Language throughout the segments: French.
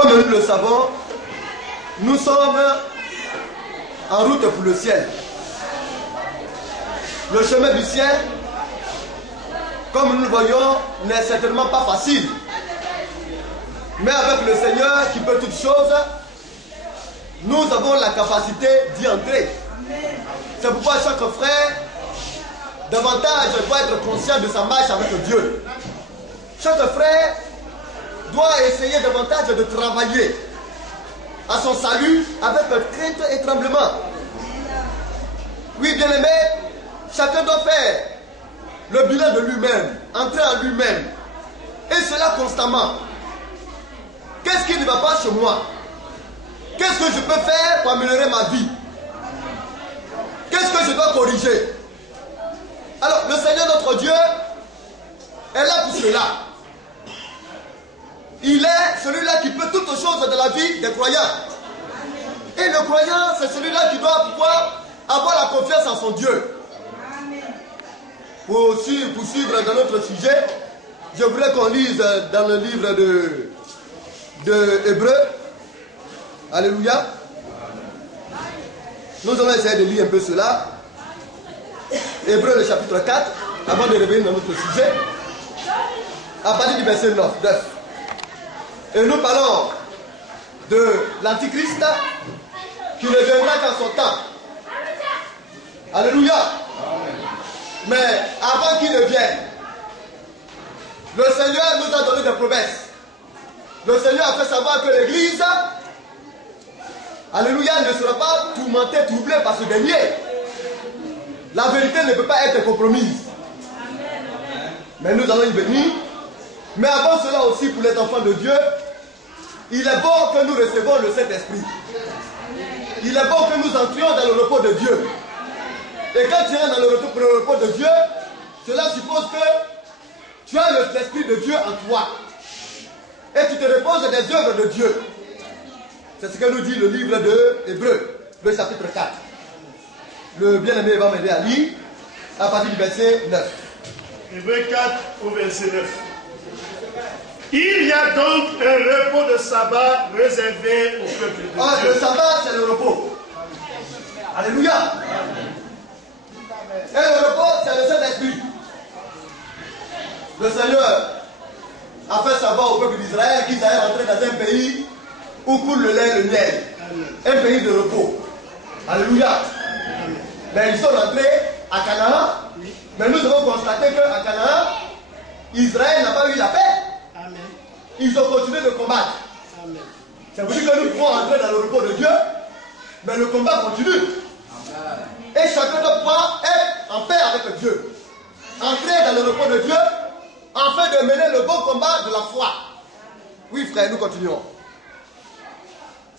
Comme nous le savons, nous sommes en route pour le ciel. Le chemin du ciel, comme nous le voyons, n'est certainement pas facile. Mais avec le Seigneur qui peut toutes choses, nous avons la capacité d'y entrer. C'est pourquoi chaque frère, davantage, doit être conscient de sa marche avec Dieu. Chaque frère doit essayer davantage de travailler à son salut avec crainte et tremblement. Oui, bien-aimé, chacun doit faire le bilan de lui-même, entrer en lui-même. Et cela constamment. Qu'est-ce qui ne va pas chez moi? Qu'est-ce que je peux faire pour améliorer ma vie? Qu'est-ce que je dois corriger? Alors, le Seigneur notre Dieu est là pour cela. Il est celui-là qui peut toutes choses de la vie des croyants. Et le croyant, c'est celui-là qui doit pouvoir avoir la confiance en son Dieu. Pour suivre dans notre sujet, je voudrais qu'on lise dans le livre de Hébreux. Alléluia. Nous allons essayer de lire un peu cela. Hébreux le chapitre 4, avant de revenir dans notre sujet. À partir du verset 9. Et nous parlons de l'Antichrist qui ne viendra qu'en son temps. Alléluia. Mais avant qu'il ne vienne, le Seigneur nous a donné des promesses. Le Seigneur a fait savoir que l'Église, alléluia, ne sera pas tourmentée, troublée par ce dernier. La vérité ne peut pas être compromise. Mais nous allons y venir. Mais avant cela aussi, pour les enfants de Dieu, il est bon que nous recevons le Saint-Esprit. Il est bon que nous entrions dans le repos de Dieu. Et quand tu es dans le repos de Dieu, cela suppose que tu as l'Esprit de Dieu en toi. Et tu te reposes des œuvres de Dieu. C'est ce que nous dit le livre de Hébreux, le chapitre 4. Le bien-aimé va m'aider à lire à partir du verset 9. Hébreux 4 au verset 9. Il y a donc un repos de sabbat réservé au peuple de Dieu. Le sabbat, c'est le repos. Alléluia. Et le repos, c'est le Saint-Esprit. Le Seigneur a fait savoir au peuple d'Israël qu'ils allaient rentrer dans un pays où coule le lait et le miel. Un pays de repos. Alléluia. Mais ils sont rentrés à Canaan. Mais nous avons constaté qu'à Canaan, Israël n'a pas eu la paix. Ils ont continué de combattre. C'est pour dire que nous pouvons entrer dans le repos de Dieu, mais le combat continue. Et chacun doit pouvoir être en paix avec Dieu. Entrer dans le repos de Dieu, afin de mener le bon combat de la foi. Oui, frère, nous continuons.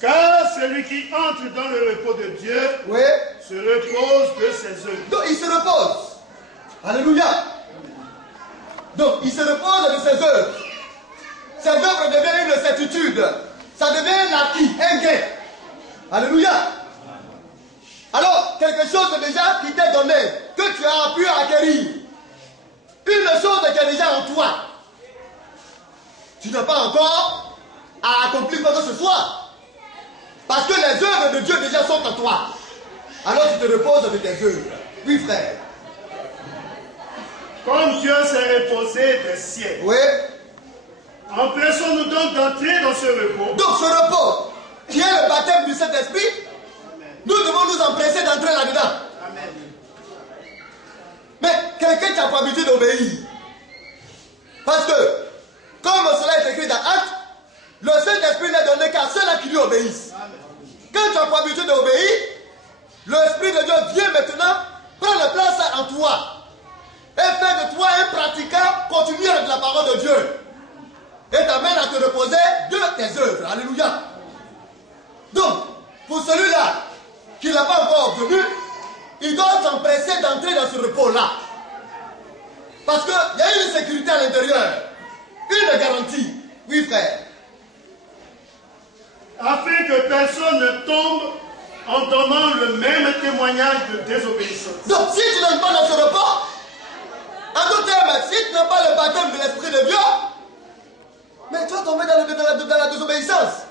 Car celui qui entre dans le repos de Dieu se repose de ses œuvres. Donc, il se repose. Alléluia. Donc, il se repose de ses œuvres. Ces œuvres deviennent une certitude. Ça devient un acquis, un gain. Alléluia. Alors, quelque chose déjà qui t'est donné, que tu as pu acquérir. Une chose qui est déjà en toi. Tu n'as pas encore à accomplir quoi que ce soit. Parce que les œuvres de Dieu déjà sont en toi. Alors tu te reposes de tes œuvres. Oui, frère. Comme Dieu s'est reposé des cieux. Oui. Empressons-nous donc d'entrer dans ce repos. Donc ce repos, qui est le baptême du Saint-Esprit, nous devons nous empresser d'entrer là-dedans. Amen. Mais quelqu'un qui a pour habitude d'obéir. Parce que, comme cela est écrit dans Actes, le Saint-Esprit n'est donné qu'à ceux-là qui lui obéissent. Quand tu as pour habitude d'obéir, l'Esprit de Dieu vient maintenant prendre place en toi et fait de toi un pratiquant continuel de la parole de Dieu. Et t'amène à te reposer de tes œuvres. Alléluia. Donc, pour celui-là qui ne l'a pas encore obtenu, il doit s'empresser d'entrer dans ce repos-là. Parce qu'il y a une sécurité à l'intérieur. Une garantie. Oui, frère. Afin que personne ne tombe en donnant le même témoignage de désobéissance. Donc, si tu n'entres pas dans ce repos, en d'autres termes, si tu n'as pas le baptême de l'Esprit de Dieu, mais tu vas tomber dans la désobéissance.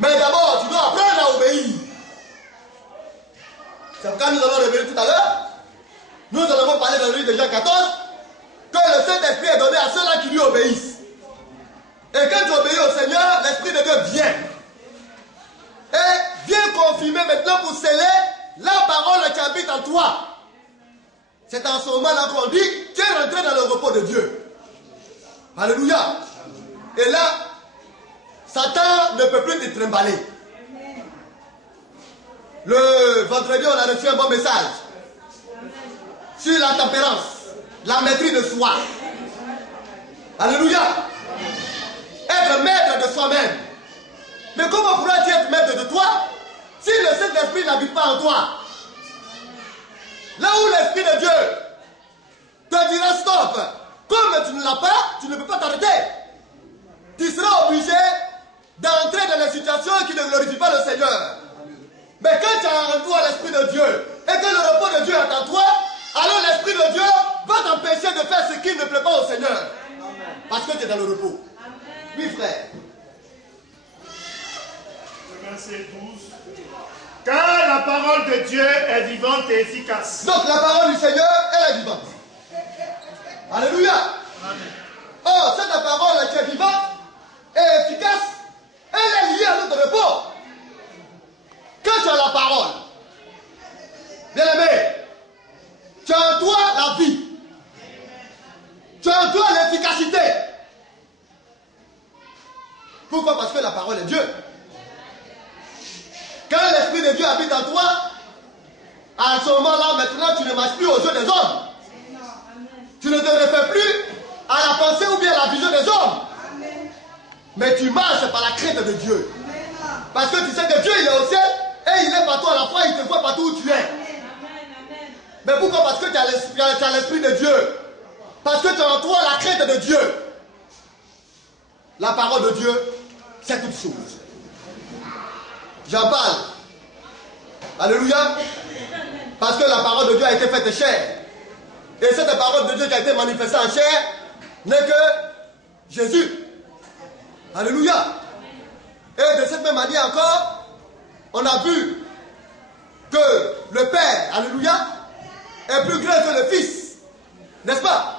Mais d'abord, tu dois apprendre à obéir. C'est pourquoi nous allons revenir tout à l'heure. Nous allons parler dans le livre de Jean 14, que le Saint-Esprit est donné à ceux-là qui lui obéissent. Et quand tu obéis au Seigneur, l'Esprit de Dieu vient. Et vient confirmer maintenant pour sceller la parole qui habite en toi. C'est en ce moment-là qu'on dit, tu es rentré dans le repos de Dieu. Alléluia. Et là, Satan ne peut plus te trimballer. Le vendredi, on a reçu un bon message sur la tempérance, la maîtrise de soi. Alléluia. Être maître de soi-même. Mais comment pourrais-tu être maître de toi si le Saint-Esprit n'habite pas en toi? Là où l'Esprit de Dieu te dira stop, comme tu ne l'as pas, tu ne peux pas t'arrêter. Tu seras obligé d'entrer dans les situations qui ne glorifient pas le Seigneur. Mais quand tu as en toi l'Esprit de Dieu et que le repos de Dieu est en toi, alors l'Esprit de Dieu va t'empêcher de faire ce qui ne plaît pas au Seigneur. Parce que tu es dans le repos. Oui, frère. Verset 12. Car la parole de Dieu est vivante et efficace. Donc la parole du Seigneur, elle est vivante. Alléluia. Oh, cette parole qui est vivante et efficace, elle est liée à notre repos. Quand tu as la parole, bien aimé, tu as en toi la vie. Tu as en toi l'efficacité. Pourquoi? Parce que la parole est Dieu. Quand l'Esprit de Dieu habite en toi, à ce moment-là, maintenant, tu ne marches plus aux yeux des hommes. Tu ne te réfères plus à la pensée ou bien à la vision des hommes. Mais tu marches par la crainte de Dieu. Parce que tu sais que Dieu, il est au ciel et il est partout à la fois, il te voit partout où tu es. Mais pourquoi? Parce que tu as l'Esprit de Dieu. Parce que tu as en toi la crainte de Dieu. La parole de Dieu, c'est toute chose. J'en parle. Alléluia. Parce que la parole de Dieu a été faite chair. Et cette parole de Dieu qui a été manifestée en chair n'est que Jésus. Alléluia. Et de cette même manière encore, on a vu que le Père, alléluia, est plus grand que le Fils. N'est-ce pas?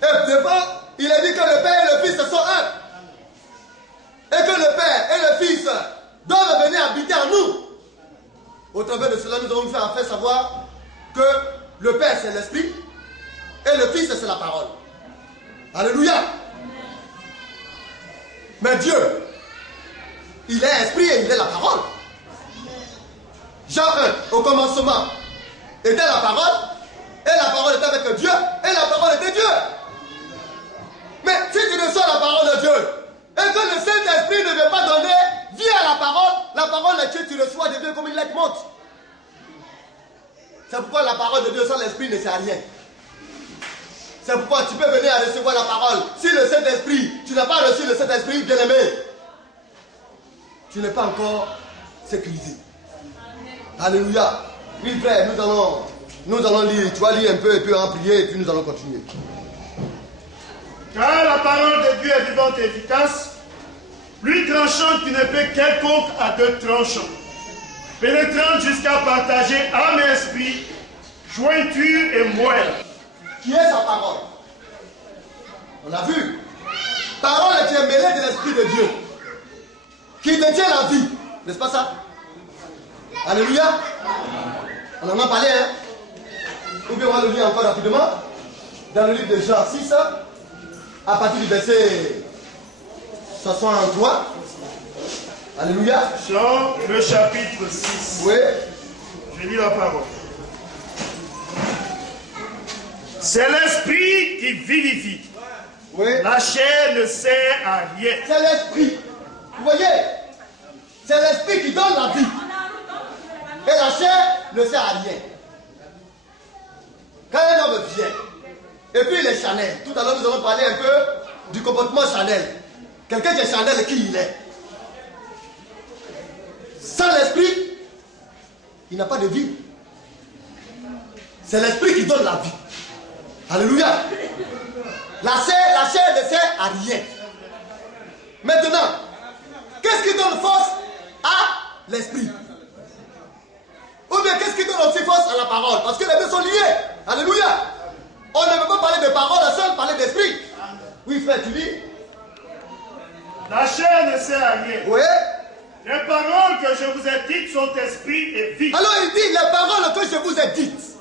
Et devant, il a dit que le Père et le Fils sont un. Et que le Père et le Fils doivent venir habiter en nous. Au travers de cela, nous avons fait savoir que le Père c'est l'Esprit et le Fils c'est la parole. Alléluia. Mais Dieu, il est Esprit et il est la parole. Jean 1, au commencement, était la parole, et la parole était avec Dieu, et la parole était Dieu. Mais si tu reçois la parole de Dieu, et que le Saint-Esprit ne veut pas donner vie à la parole que tu reçois devient comme une lettre monte. C'est pourquoi la parole de Dieu sans l'Esprit ne sert à rien. C'est pourquoi tu peux venir à recevoir la parole. Si le Saint-Esprit, tu n'as pas reçu le Saint-Esprit, bien aimé, tu n'es pas encore sécurisé. Alléluia. Oui, frère, nous allons lire. Tu vas lire un peu et puis en prier et puis nous allons continuer. Car la parole de Dieu est vivante et efficace, plus tranchante qu'une épée quelconque à deux tranchants, pénétrante jusqu'à partager âme et esprit, jointure et moelle. Qui est sa parole? On a vu. Parole qui est mêlée de l'Esprit de Dieu, qui te tient la vie. N'est-ce pas ça? Alléluia. On en a parlé, hein? Ou bien on va le lire encore rapidement. Dans le livre de Jean 6, à partir du verset 63. Alléluia. Jean, le chapitre 6. Oui. Je lis la parole. C'est l'esprit qui vivifie. Oui. La chair ne sert à rien. C'est l'esprit. Vous voyez? C'est l'esprit qui donne la vie. Et la chair ne sert à rien. Quand un homme vient, et puis il est charnel. Tout à l'heure, nous allons parler un peu du comportement charnel. Quelqu'un qui est charnel, qui il est? Sans l'esprit, il n'a pas de vie. C'est l'esprit qui donne la vie. Alléluia. La chair ne sert à rien. Maintenant, qu'est-ce qui donne force l'esprit. Ou bien qu'est-ce qui donne aussi force à la parole? Parce que les deux sont liés. Alléluia. On ne peut pas parler de parole seul, parler d'esprit. Oui, frère, tu dis? La chair ne sert à rien. Oui. Les paroles que je vous ai dites sont esprit et vie. Alors il dit, les paroles que je vous ai dites,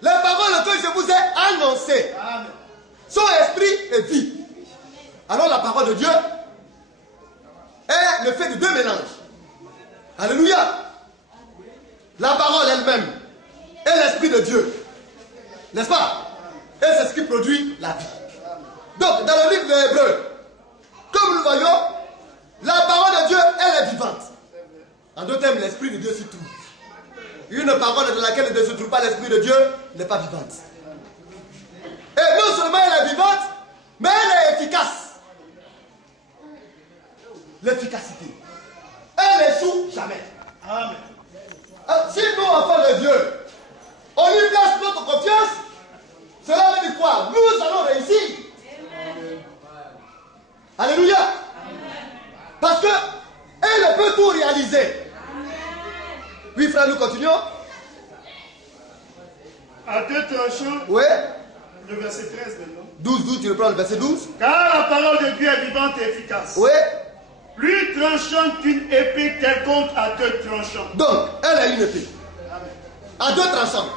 les paroles que je vous ai annoncées, sont esprit et vie. Alors la parole de Dieu est le fait de deux mélanges. Alléluia. La parole elle-même est l'esprit de Dieu. N'est-ce pas? Et c'est ce qui produit la vie. Donc, dans le livre de l'Hébreu, comme nous le voyons, la parole de Dieu, elle est vivante. En d'autres termes, l'esprit de Dieu s'y trouve. Une parole de laquelle ne se trouve pas l'esprit de Dieu n'est pas vivante. Et non seulement elle est vivante, mais elle est efficace. L'efficacité. Elle n'échoue jamais. Amen. Si nous, enfants de Dieu, on lui place notre confiance, cela veut dire quoi? Nous allons réussir. Amen. Alléluia. Amen. Parce qu'elle peut tout réaliser. Amen. Oui, frère, nous continuons. À deux tranchants. Oui. Le verset 13 maintenant. 12, tu reprends le verset 12. Car la parole de Dieu est vivante et efficace. Oui. Plus tranchante qu'une épée quelconque à deux tranchants. Donc, elle a une épée. Amen. À deux tranchants.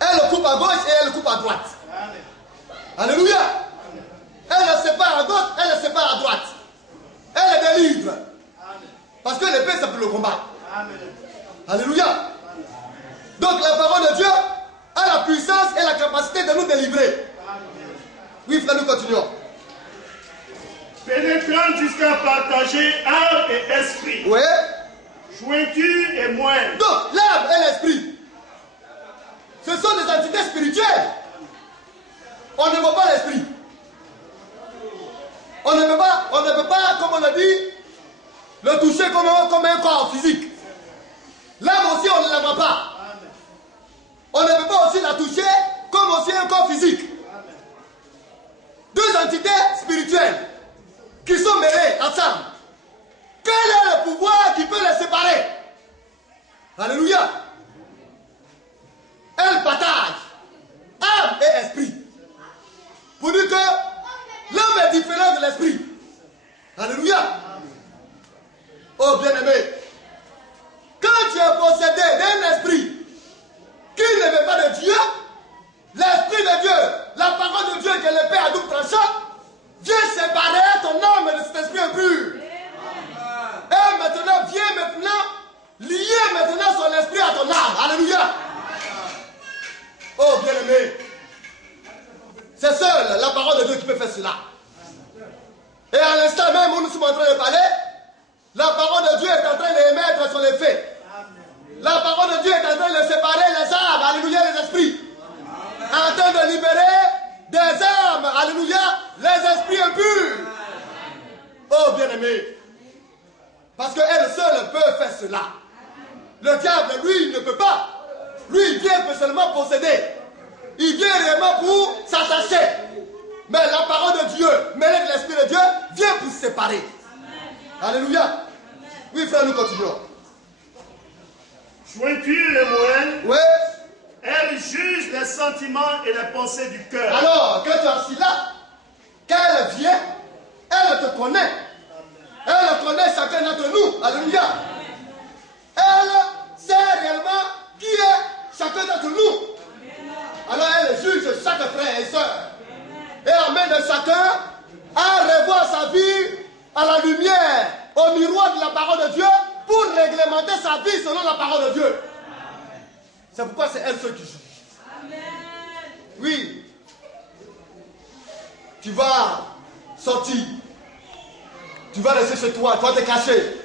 Elle coupe à gauche et elle coupe à droite. Amen. Alléluia. Amen. Elle le sépare à gauche, elle le sépare à droite. Elle délivre. Amen. Parce que l'épée, c'est pour le combat. Amen. Alléluia. Amen. Donc, la parole de Dieu a la puissance et la capacité de nous délivrer. Amen. Oui, frère, nous continuons. Pénétrant jusqu'à partager âme et esprit. Oui. Jointure et moelle. Donc, l'âme et l'esprit, ce sont des entités spirituelles. On ne voit pas l'esprit. On ne peut pas, comme on l'a dit, le toucher comme un corps physique. L'âme aussi, on ne la voit pas. On ne peut pas aussi la toucher comme aussi un corps physique. Deux entités spirituelles qui sont mêlées ensemble. Quel est le pouvoir qui peut les séparer? Alléluia. Elles partagent âme et esprit. Pour dire que l'homme est différent de l'esprit. Alléluia. Oh bien-aimé, quand tu es possédé d'un esprit qui ne veut pas de Dieu, l'esprit de Dieu, la parole de Dieu qui est l'épée à double tranchant, vient séparer ton âme de cet esprit impur. Et maintenant, viens lier maintenant son esprit à ton âme. Alléluia. Oh bien-aimé, c'est seule la parole de Dieu qui peut faire cela. Et à l'instant même où nous sommes en train de parler, la parole de Dieu est en train d'émettre son effet. La parole de Dieu est en train de séparer les âmes, alléluia, les esprits. En train de libérer des âmes, alléluia, les esprits impurs. Oh bien-aimé, parce qu'elle seule peut faire cela. Le diable, lui, ne peut pas. Lui, il vient peut seulement posséder. Il vient réellement pour s'attacher. Mais la parole de Dieu, mêlée de l'Esprit de Dieu, vient pour se séparer. Amen. Alléluia. Oui, frère, nous continuons. Jointure et moelle. Oui. Elle juge les sentiments et les pensées du cœur. Alors, quand tu es assis là, quand elle vient, elle te connaît. Elle connaît chacun d'entre nous. Alléluia. Elle sait réellement qui est chacun d'entre nous. Alors elle juge chaque frère et soeur. Et amène chacun à revoir sa vie à la lumière, au miroir de la parole de Dieu, pour réglementer sa vie selon la parole de Dieu. C'est pourquoi c'est elle seule qui juge. Oui. Tu vas sortir. Tu vas rester chez toi, tu vas te cacher.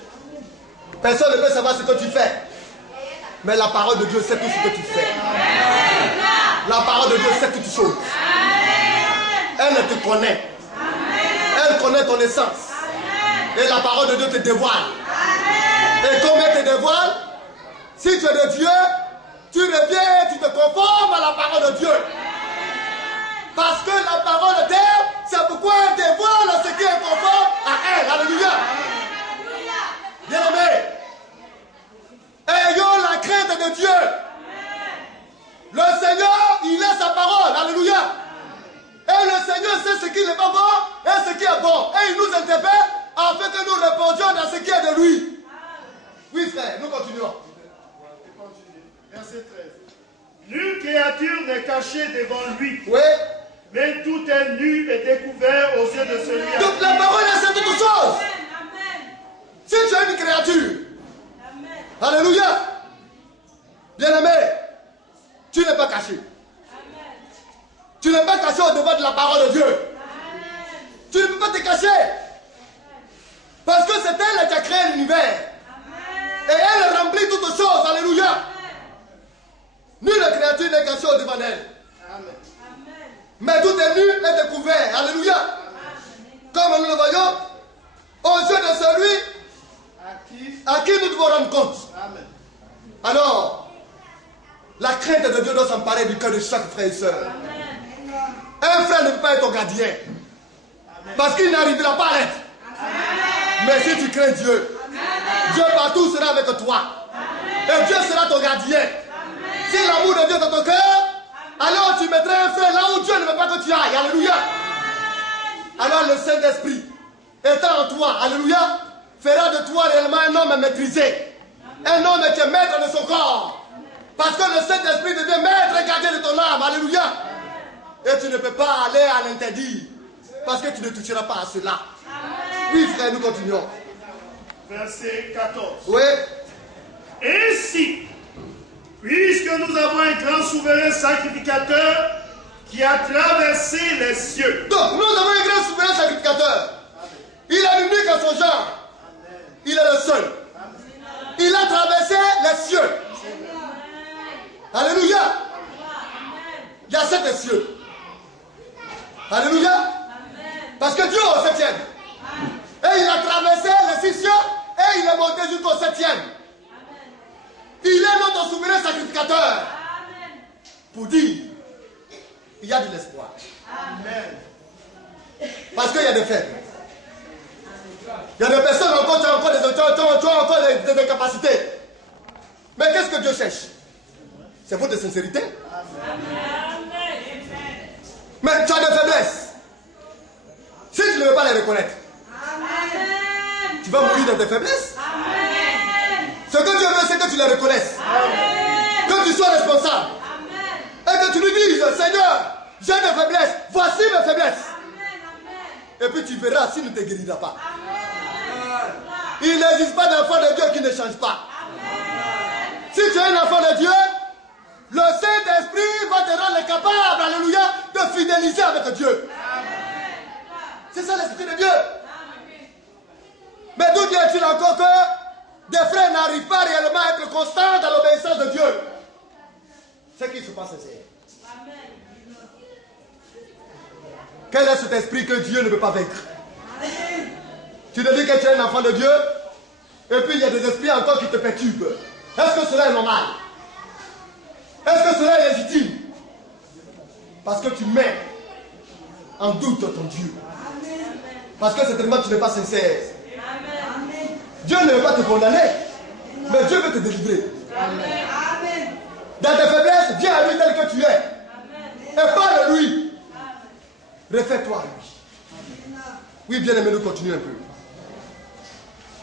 Personne ne peut savoir ce que tu fais. Mais la parole de Dieu sait tout ce que tu fais. La parole de Dieu sait toutes choses. Elle te connaît. Elle connaît ton essence. Et la parole de Dieu te dévoile. Et comme elle te dévoile, si tu es de Dieu, tu reviens, tu te conformes à la parole de Dieu. Parce que la parole d'elle, c'est pourquoi elle dévoile ce qui est conforme à elle. Alléluia. Bien-aimé, de Dieu. Le Seigneur, il a sa parole. Alléluia. Et le Seigneur sait ce qui n'est pas bon et ce qui est bon. Et il nous interpelle afin que nous répondions dans ce qui est de lui. Oui, frère, nous continuons. Verset 13. Nulle créature n'est cachée devant lui. Oui. Mais tout est nu et découvert aux yeux de celui à Donc la parole est toute chose. Si tu es une créature, alléluia, bien-aimé, tu n'es pas caché. Tu n'es pas caché au-devant de la parole de Dieu. Tu ne peux pas te cacher. Parce que c'est elle qui a créé l'univers. Et elle remplit toutes choses, alléluia. Nulle créature n'est cachée au-devant d'elle. Mais tout est nu et découvert, alléluia. Comme nous le voyons, aux yeux de celui à qui nous devons rendre compte. Alors, la crainte de Dieu doit s'emparer du cœur de chaque frère et soeur. Un frère ne peut pas être ton gardien. Parce qu'il n'arrivera pas à l'être. Mais si tu crains Dieu, Dieu partout sera avec toi. Et Dieu sera ton gardien. Si l'amour de Dieu est dans ton cœur, alors tu mettrais un frère là où Dieu ne veut pas que tu ailles. Alléluia. Alors le Saint-Esprit étant en toi, alléluia, fera de toi réellement un homme maîtrisé. Un homme qui est maître de son corps. Parce que le Saint-Esprit devient maître et gardien de ton âme. Alléluia. Et tu ne peux pas aller à l'interdit. Parce que tu ne toucheras pas à cela. Oui, frère, nous continuons. Verset 14. Oui. Ainsi, puisque nous avons un grand souverain sacrificateur qui a traversé les cieux. Donc, nous avons un grand souverain sacrificateur. Il est unique à son genre. Il est le seul. Il a traversé les cieux. Alléluia. Il y a 7 cieux. Alléluia. Parce que Dieu est au 7e. Et il a traversé les 6 cieux et il est monté jusqu'au 7e. Il est notre souverain sacrificateur. Pour dire, il y a de l'espoir. Parce qu'il y a des faibles. Il y a des personnes encore, tu as encore des capacités. Mais qu'est-ce que Dieu cherche? C'est votre sincérité. Mais tu as des faiblesses. Si tu ne veux pas les reconnaître, tu vas mourir dans tes faiblesses. Ce que Dieu veut, c'est que tu les reconnaisses. Que tu sois responsable. Et que tu lui dises, Seigneur, j'ai des faiblesses. Voici mes faiblesses. Et puis tu verras s'il ne te guérira pas. Il n'existe pas d'enfant de Dieu qui ne change pas. Si tu es un enfant de Dieu, le Saint-Esprit va te rendre capable, alléluia, de fidéliser avec Dieu. C'est ça l'Esprit de Dieu. Mais d'où dit-il encore que des frères n'arrivent pas réellement à être constants dans l'obéissance de Dieu? C'est qu'il se passe sincère. Quel est cet esprit que Dieu ne peut pas vaincre? Tu te dis que tu es un enfant de Dieu, et puis il y a des esprits encore qui te perturbent. Est-ce que cela est normal? Est-ce que cela est légitime? Parce que tu mets en doute ton Dieu. Parce que certainement tu n'es pas sincère. Dieu ne veut pas te condamner, mais Dieu veut te délivrer. Dans tes faiblesses, viens à lui tel que tu es. Et parle-lui. Réfère-toi à lui. Oui, bien aimé, nous continuons un peu.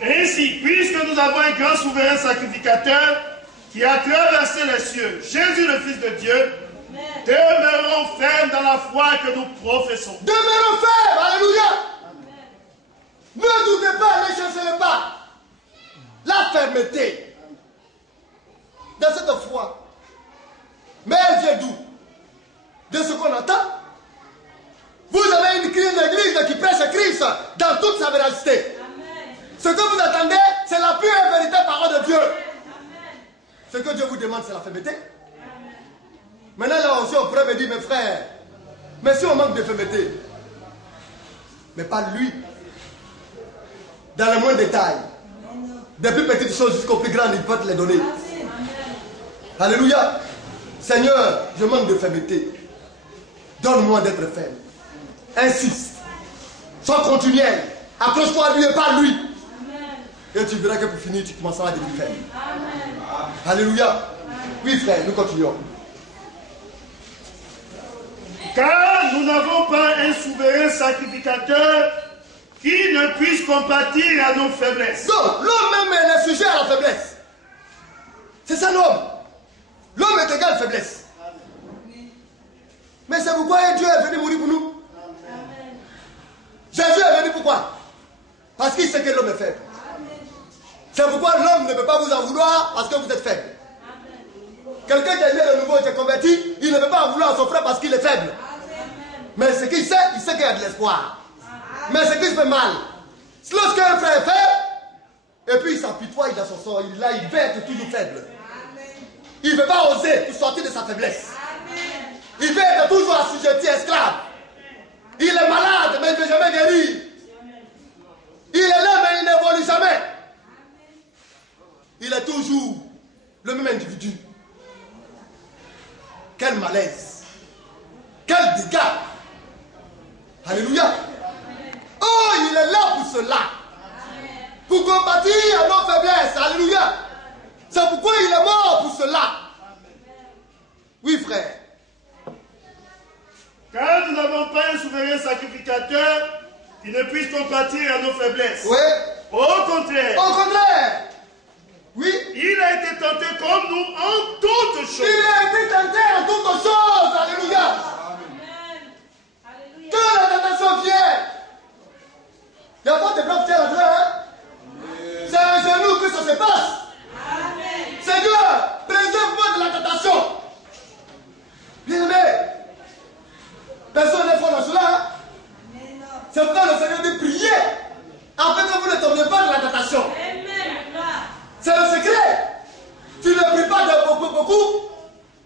Ainsi, puisque nous avons un grand souverain sacrificateur qui a traversé les cieux, Jésus le Fils de Dieu, demeurons fermes dans la foi que nous professons. Demeurons fermes, alléluia. Ne doutez pas, ne chancez pas. La fermeté dans cette foi. Mais elle vient d'où? De ce qu'on entend. Vous avez une église qui prêche Christ dans toute sa véracité. Ce que vous attendez, c'est la pure et véritable parole de Dieu. Ce que Dieu vous demande, c'est la fermeté. Maintenant, là aussi, on pourrait me dire, mes frères, mais si on manque de fermeté, mais pas lui. Dans le moindre détail, des plus petites choses jusqu'aux plus grandes, il peut te les donner. Alléluia. Seigneur, je manque de fermeté. Donne-moi d'être ferme. Insiste. Sois continuel. Accroche-toi à lui et pas à lui. Et tu verras que pour finir, tu commenceras à devenir faible. Alléluia. Oui, frère, nous continuons. Car nous n'avons pas un souverain sacrificateur qui ne puisse compatir à nos faiblesses. Non, l'homme même est sujet à la faiblesse. C'est ça l'homme. L'homme est égal à la faiblesse. Mais c'est pourquoi Dieu est venu mourir pour nous. Jésus est venu pourquoi? Parce qu'il sait que l'homme est faible. C'est pourquoi l'homme ne peut pas vous en vouloir parce que vous êtes faible. Quelqu'un qui est né de nouveau et qui est converti, il ne peut pas en vouloir à son frère parce qu'il est faible. Mais ce qu'il sait, il sait qu'il y a de l'espoir. Mais ce qui se fait mal, c'est lorsqu'un frère est faible, et puis il s'apitoie dans son sort, il veut être toujours faible. Il ne veut pas oser pour sortir de sa faiblesse. Il veut être toujours assujetti, esclave. Il est malade, mais il ne veut jamais guérir. Il est là, mais il n'évolue jamais. Il est toujours le même individu. Quel malaise. Quel dégât. Alléluia. Oh, il est là pour cela. Pour combattre à nos faiblesses. Alléluia. C'est pourquoi il est mort pour cela. Oui, frère. Car nous n'avons pas un souverain sacrificateur qui ne puisse compatir à nos faiblesses. Oui. Au contraire. Au contraire. Oui. Il a été tenté comme nous en toutes choses. Il a été tenté en toutes choses. Alléluia. Que la tentation vient. Il n'y a pas de preuve à Dieu. C'est un genou que ça se passe. Seigneur, préserve-moi de la tentation. Bien aimé. Personne n'est fort dans cela. C'est pourquoi le Seigneur dit prier afin que vous ne tombiez pas de la tentation. C'est le secret. Tu ne pries pas de beaucoup,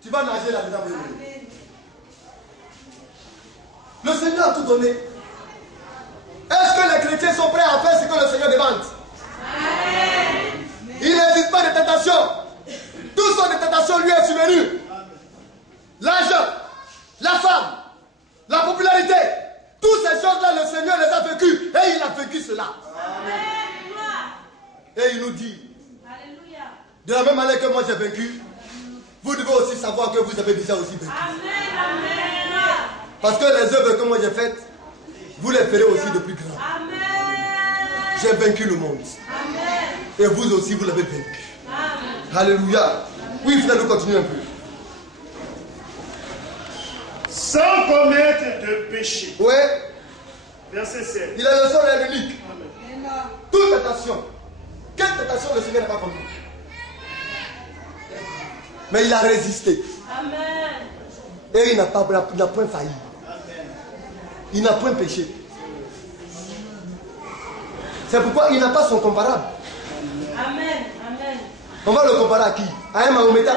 tu vas nager là-dedans. Le Seigneur a tout donné. Est-ce que les chrétiens sont prêts à faire ce que le Seigneur demande? Il n'existe pas de tentation. Tout son de tentation lui est subvenu. L'argent, la femme, la popularité, toutes ces choses-là, le Seigneur les a vécues. Et il a vécu cela. Et il nous dit, de la même manière que moi j'ai vaincu, vous devez aussi savoir que vous avez déjà aussi vaincu. Parce que les œuvres que moi j'ai faites, vous les ferez aussi de plus grand. J'ai vaincu le monde. Et vous aussi, vous l'avez vaincu. Alléluia. Oui, frère, nous continuons un peu. Sans commettre de péché. Oui. Verset 7. Il a le sang et l'unique. Toute tentation. Quelle tentation le Seigneur n'a pas commis? Mais il a résisté. Et il n'a point failli. Il n'a point péché. C'est pourquoi il n'a pas son comparable. Amen. On va le comparer à qui? À un Mahométan?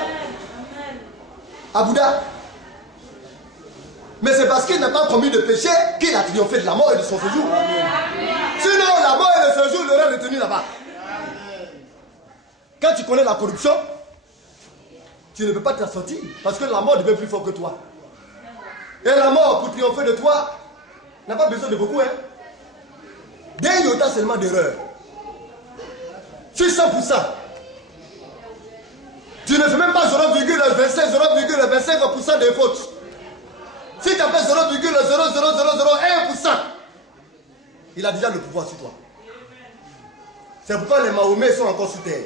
À Bouddha? Mais c'est parce qu'il n'a pas commis de péché qu'il a triomphé de la mort et de son séjour. Sinon, la mort et le séjour l'auraient retenu là-bas. Quand tu connais la corruption, tu ne peux pas t'en sortir. Parce que la mort devient plus fort que toi. Et la mort, pour triompher de toi, n'a pas besoin de beaucoup. D'un iota seulement d'erreur. Sur 100%. Tu ne fais même pas 0,25% de fautes. Si tu as fait 0,00001%, il a déjà le pouvoir sur toi. C'est pourquoi les Mahomet sont encore sur terre.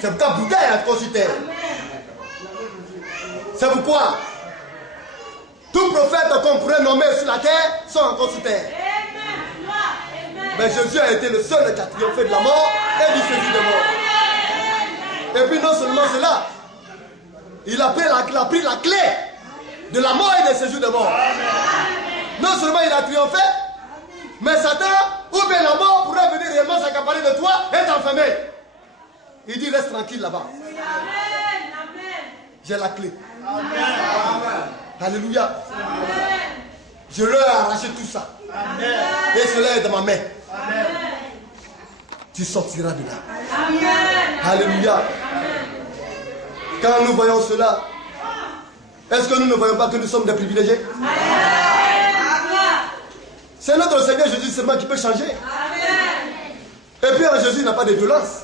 C'est pourquoi Bouddha est encore sur terre. C'est pourquoi tout prophète qu'on pourrait nommer sur la terre sont encore sur terre. Mais Jésus a été le seul qui a triomphé de la mort et du séjour de mort. Et puis non seulement cela, il a pris la clé de la mort et du séjour de mort. Non seulement il a triomphé, mais Satan, ou bien la mort pourrait venir réellement s'accaparer de toi et t'enfermer. Il dit reste tranquille là-bas. J'ai la clé. Alléluia. Je leur ai arraché tout ça. Et cela est dans ma main. Tu sortiras de là. Alléluia. Quand nous voyons cela, est-ce que nous ne voyons pas que nous sommes des privilégiés? C'est notre Seigneur Jésus seulement qui peut changer. Et puis en Jésus, il n'a pas de violence.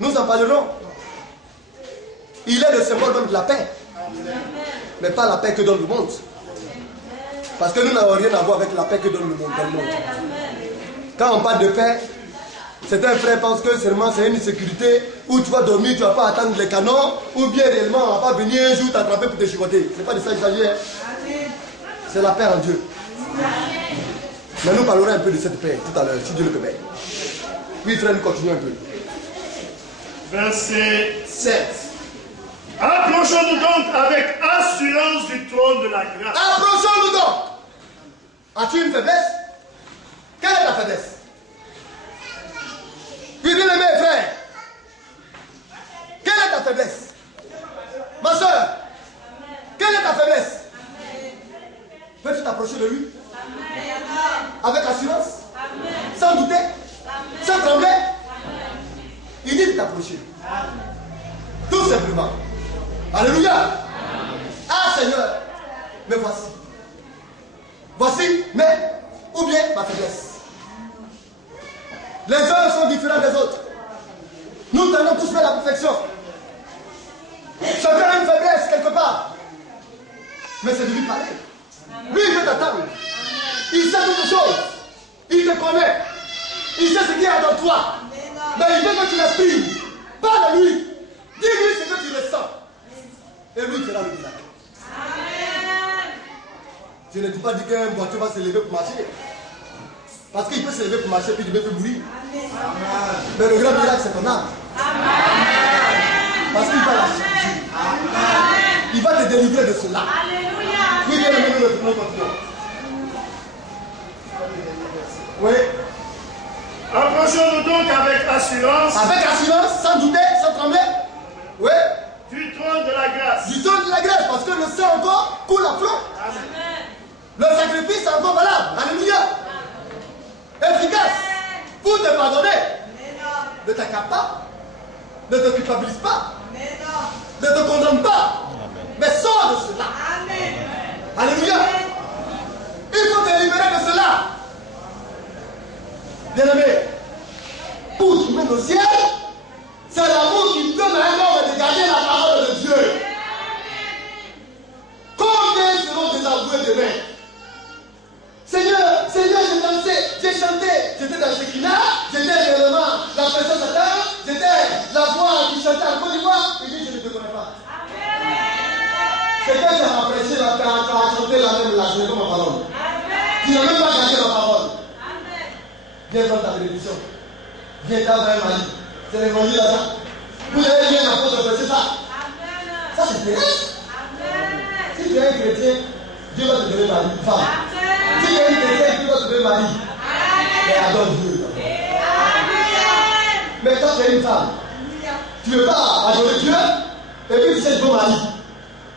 Nous en parlerons. Il est le symbole même de la paix. Mais pas la paix que donne le monde. Parce que nous n'avons rien à voir avec la paix que donne le monde, dans le monde. Quand on parle de paix, certains frères pensent que seulement c'est une sécurité où tu vas dormir, tu ne vas pas attendre les canons, ou bien réellement on ne va pas venir un jour t'attraper pour te chicoter. Ce n'est pas de ça qu'il s'agit. Hein. C'est la paix en Dieu. Mais nous parlerons un peu de cette paix tout à l'heure, si Dieu le permet. Oui, frère, nous continuons un peu. Verset 7. Approchons-nous donc avec assurance du trône de la grâce. Approchons-nous donc. As-tu une faiblesse? Quelle est ta faiblesse? Oui, bien aimé, frère. Quelle est ta faiblesse? Ma soeur, quelle est ta faiblesse? Peux-tu t'approcher de lui? Avec assurance? Sans douter? Sans trembler? Il dit de t'approcher. Tout simplement. Alléluia. Ah Seigneur, me voici. Voici, mais, ou bien ma faiblesse. Les uns sont différents des autres. Nous tendons tous vers la perfection. Chacun a une faiblesse quelque part. Mais c'est de lui parler. Lui, il veut t'attendre. Il sait toutes choses. Il te connaît. Il sait ce qu'il y a dans toi. Mais il veut que tu l'exprimes. Parle à lui. Dis-lui ce que tu ressens. Et lui fera le miracle. Je ne dis pas dire qu'un boiteux va se lever pour marcher. Parce qu'il peut se lever pour marcher puis il peut mourir. Mais le grand miracle, c'est ton âme. Parce qu'il va la changer. Il va te délivrer de cela. Oui, bien aimé, nous continuons. Oui. Approchons-nous donc avec assurance. Avec assurance, sans douter, sans trembler. Oui. Du trône de la grâce. Du trône de la grâce, parce que le sang encore coule à flot. Le sacrifice est encore valable. Alléluia. Efficace. Pour te pardonner. Ne t'accapare pas. Ne te culpabilise pas. Ne te condamne pas. Mais sors de cela. Alléluia. Il faut te libérer de cela. Bien-aimé, pour trouver le ciel, c'est l'amour qui donne à un homme de garder la parole de Dieu. Combien seront désavoués demain? Seigneur, Seigneur, j'ai dansé, j'ai chanté, j'étais dans ce qu'il a, j'étais réellement la personne à terre, j'étais la voix qui chantait en Côte d'Ivoire, et dit je ne te connais pas. C'est que j'ai apprécié la paix, tu as chanté la même là, je n'ai pas ma parole. Tu n'as même pas gardé la parole. Viens dans ta télévision. Viens dans un mari. C'est l'évangile là. Vous avez bien apprendre, c'est ça. Ça c'est terrestre. Si tu es un chrétien, Dieu va te donner mari, femme. Si tu es un chrétien, Dieu va te donner mari. Mais adore Dieu. Mais quand tu es une femme, tu ne veux pas adorer Dieu, et puis tu sais le bon mari.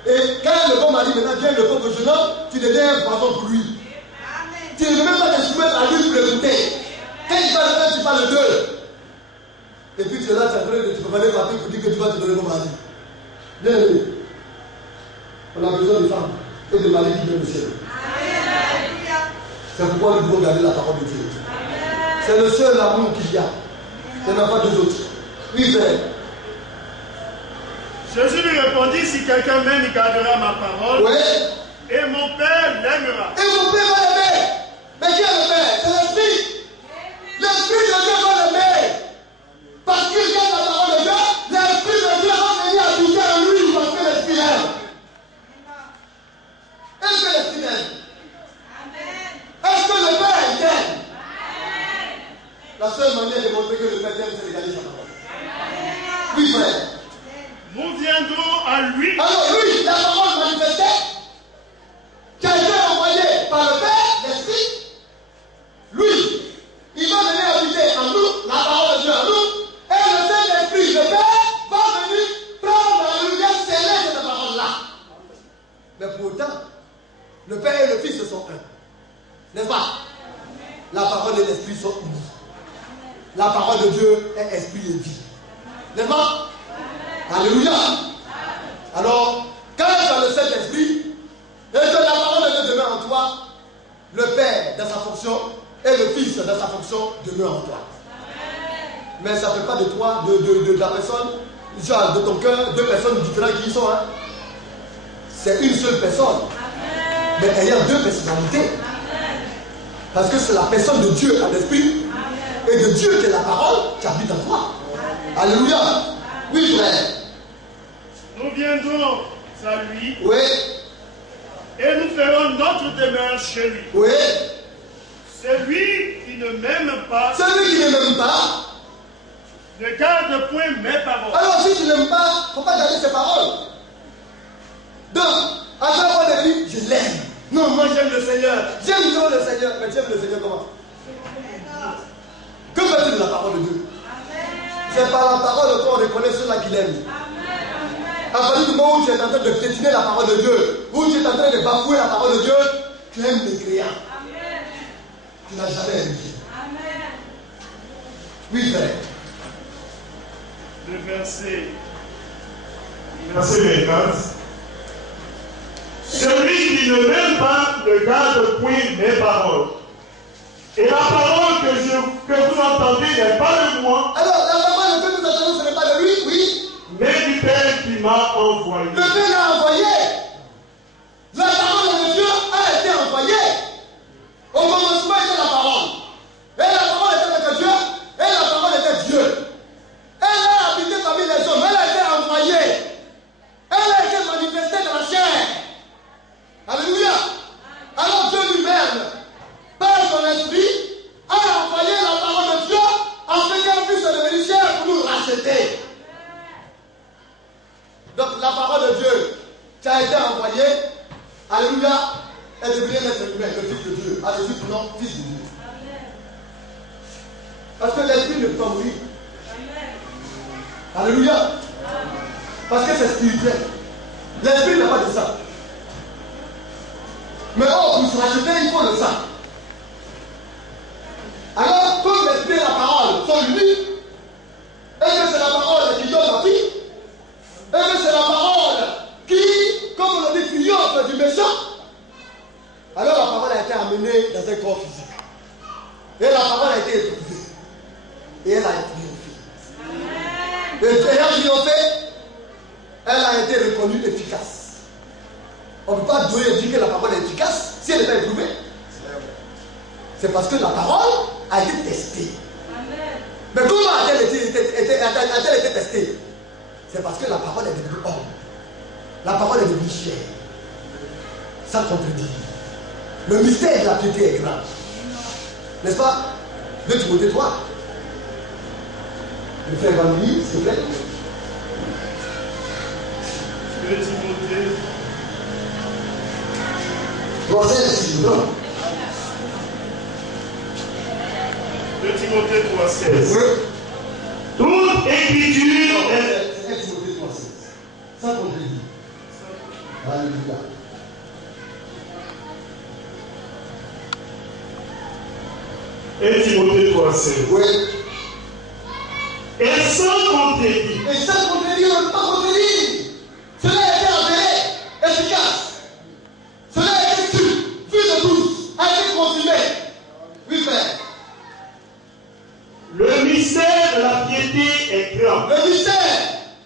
Et quand le bon mari maintenant vient le pauvre jeune homme, tu deviens un poison pour lui. Tu ne veux même pas te soumettre à lui pour l'écouter. Quand il parle de un, tu parles de deux. Et puis tu es là, tu es en train de te préparer partir pour dire que tu vas te donner ton mari. Bien aimé. On a besoin de femmes et de maris qui viennent du ciel. C'est pourquoi nous devons garder la parole de Dieu. C'est le seul amour qu'il y a. Il n'y en a pas deux autres. Oui, frère. Jésus lui répondit, si quelqu'un m'aime, il gardera ma parole. Oui. Et mon Père l'aimera. Et mon Père va l'aimer. Mais qui est le Père? C'est l'Esprit. L'Esprit de Dieu va l'aimer. Parce qu'il garde la parole de Dieu, l'Esprit de Dieu va venir habiter en lui parce que l'Esprit aime. Est-ce que l'Esprit aime? Est-ce que le Père t'aime? La seule manière de montrer que le Père t'aime, c'est de garder sa parole. Oui, frère. Nous viendrons à lui. Alors, lui, la parole manifestée, qui a été envoyée par le Père, l'Esprit, lui, il va venir habiter en nous, la parole de Dieu en nous, et le Saint-Esprit, le Père, va venir prendre la lumière scellée de cette parole-là. Mais pour autant, le Père et le Fils sont un. N'est-ce pas? La parole et l'Esprit sont unis. La parole de Dieu est esprit et vie. N'est-ce pas? Alléluia. Alors, quand tu as le Saint-Esprit, et que la parole de Dieu demeure en toi, le Père, dans sa fonction, et le Fils dans sa fonction demeure en toi. Mais ça ne fait pas de toi, de la personne, genre de ton cœur, deux personnes différentes qui y sont. Hein. C'est une seule personne. Mais ayant deux personnalités. Parce que c'est la personne de Dieu à l'esprit et de Dieu qui est la parole qui habite en toi. Alléluia. Oui, frère. Nous viendrons à lui. Oui. Et nous ferons notre demeure chez lui. Oui. Celui qui ne m'aime pas. Celui qui ne m'aime pas. Ne garde point mes paroles. Alors si tu n'aimes pas, il ne faut pas garder ses paroles. Donc, à chaque fois de lui, je l'aime. Non, moi j'aime le Seigneur. J'aime trop le Seigneur. Mais tu aimes le Seigneur comment? Que fais-tu de la parole de Dieu? C'est par la parole qu'on reconnaît ceux-là qu'il aime. À partir du moment où tu es en train de piétiner la parole de Dieu, où tu es en train de bafouer la parole de Dieu, tu aimes les créants. Tu n'as jamais aimé. Oui, frère. Le verset 24. Celui qui ne m'aime pas ne garde point mes paroles. Et la parole que vous entendez n'est pas de moi. Alors, la parole que nous entendons, ce n'est pas de lui, oui. Mais du Père qui m'a envoyé. Le Père l'a envoyé. La parole de Dieu a été envoyée. Au commencement était la parole. Et la parole était avec Dieu. Et la parole était Dieu. Elle a habité parmi les hommes. Elle a été envoyée. Elle a été manifestée dans la chair. Alléluia. Alors Dieu lui-même, par son esprit, a envoyé la parole de Dieu afin qu'elle puisse devenir chair pour nous racheter. Donc la parole de Dieu qui a été envoyée, alléluia, est devenue l'être humain, le Fils de Dieu. Alléluia, non, Fils de Dieu. Parce que l'esprit ne peut pas mourir. Alléluia. Parce que c'est spirituel. L'esprit n'a pas de sang. Mais oh, pour se racheter, il faut le sang. Alors, comme l'esprit et la parole sont unis, et que c'est la parole qui donne la vie, et que c'est la parole qui, comme on l'a dit, triomphe du méchant, alors la parole a été amenée dans un corps physique. Et la parole a été éprouvée. Et elle a triomphé. Et ayant triomphé, elle a été reconnue efficace. On ne peut pas dire que la parole est efficace si elle n'est pas éprouvée. C'est parce que la parole a été testée. Mais comment a-t-elle été testée? C'est parce que la parole est devenue homme. La parole est devenue chair. Ça contredit. Le mystère de la piété est grand. N'est-ce pas? 2 Timothée 3. Le frère Vanille, s'il vous plaît. 2 Timothée. 2 Timothée 3,16. Oui. Toute écriture est... 1 Timothée 3,16. Ça contredit. Alléluia. Et Timothée 3,16. Oui. Et sans contredit. Et sans contredit, on ne peut pas contredire. Cela a été avéré, efficace. Cela a été su, vu de tous, a été confirmé. Oui, frère. Le mystère de la piété est grand. Le mystère,